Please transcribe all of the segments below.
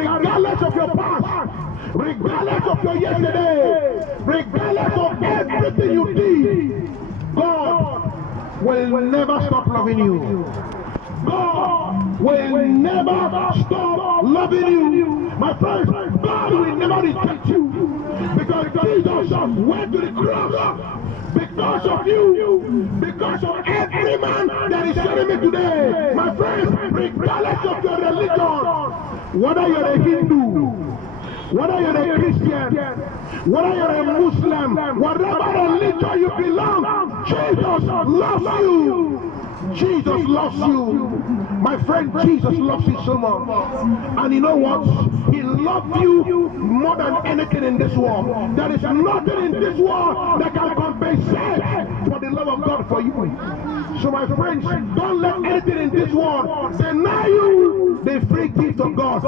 regardless of your past, regardless of your yesterday, regardless of everything you did, God will never stop loving you. God will never stop loving you. My friends, God will never reject you. Because Jesus went to the cross because of you, because of every man that is hearing me today. My friends, regardless of your religion, whether you're a Hindu, whether you're a Christian, whether you're a Muslim, whatever religion you belong, Jesus loves you. Jesus loves you. My friend, Jesus loves you so much. And you know what? He loves you more than anything in this world. There is nothing in this world that can compensate for the love of God for you. So my friends, don't let anything in this world deny you the free gift of God.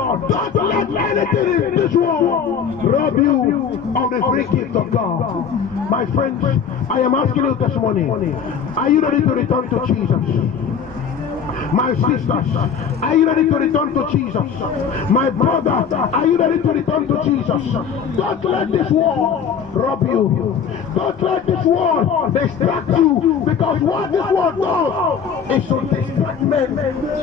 Don't let anything in this world rob you of the free gift of God. My friends, I am asking you this morning, are you ready to return to Jesus? My sisters, are you ready to return to Jesus? My brother, are you ready to return to Jesus? Don't let this world rob you. Don't let this world distract you, because what this world does is to distract men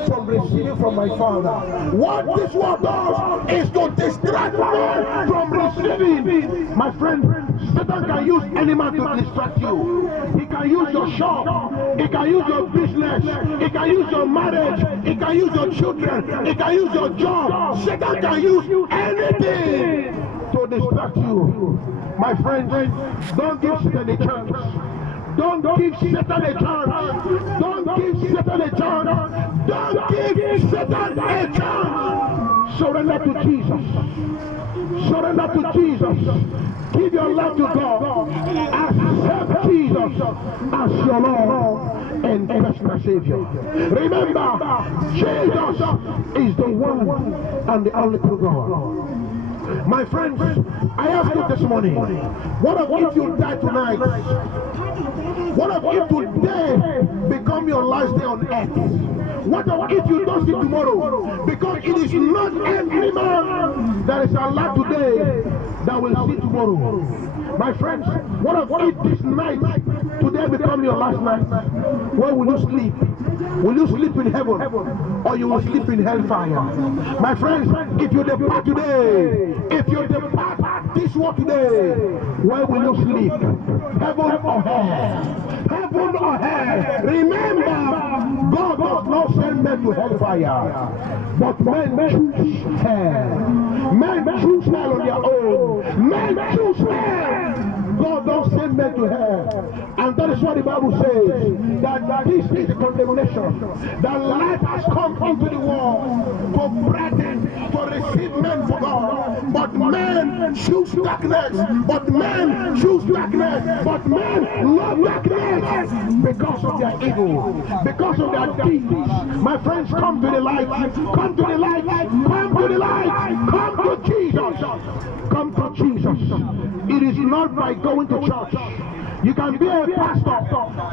from receiving from my Father. What this world does is to distract men from receiving. My friend, Satan can use any man to distract you. He can use your shop, he can use your business, he can use your marriage, he can use your children, he can use your job. Satan can use anything to distract you. My friends, don't give Satan a chance. Don't give Satan a chance. Don't give Satan a chance. Don't give Satan a chance. Surrender to Jesus. Surrender to Jesus. Give your life to God. Accept Jesus as your Lord and personal Savior. Remember, Jesus is the one and the only true God. My friends, I ask you this morning, what if you die tonight? What if today become your last day on earth? What if you don't see tomorrow? Because it is not every man that is alive today that will see tomorrow. My friends, what if this night, today become your last night? Where will you sleep? Will you sleep in heaven, or you will sleep in hellfire? My friends, if you depart today, if you depart this world today, where will you sleep? Heaven or hell? Heaven or hell? Remember, God does not send men to hellfire, but men choose hell. Men choose hell on their own. Men choose hell. God don't send men to hell. And that is what the Bible says, that this is the condemnation. That light has come into the world to brighten, to receive men for God. But men choose darkness. But men choose darkness. But men love darkness because of their evil, because of their deeds. My friends, come to the light. Come to the light. Come to the light. Come to Jesus. Come to Jesus. It is not by going to church. You can be a pastor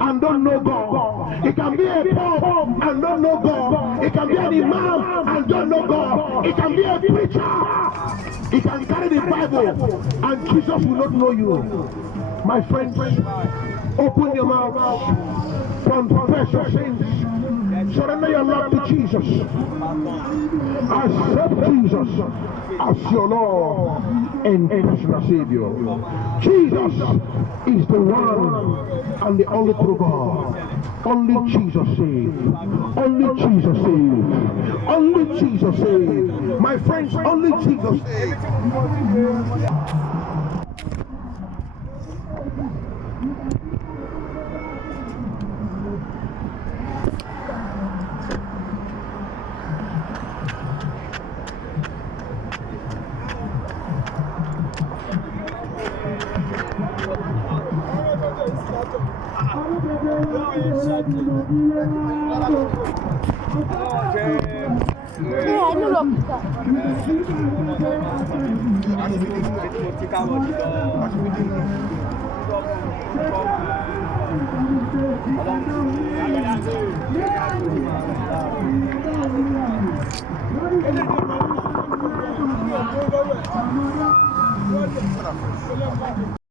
and don't know God. You can be a pope and don't know God. You can be an imam and don't know God. You can be a preacher. You can carry the Bible and Jesus will not know you. My friends, open your mouth, confess your sins, surrender your love to Jesus. Accept Jesus as your Lord and personal Savior. Jesus is the one and the only true God. Only Jesus saves. Only Jesus saves. Only Jesus saves. My friends, only Jesus saves.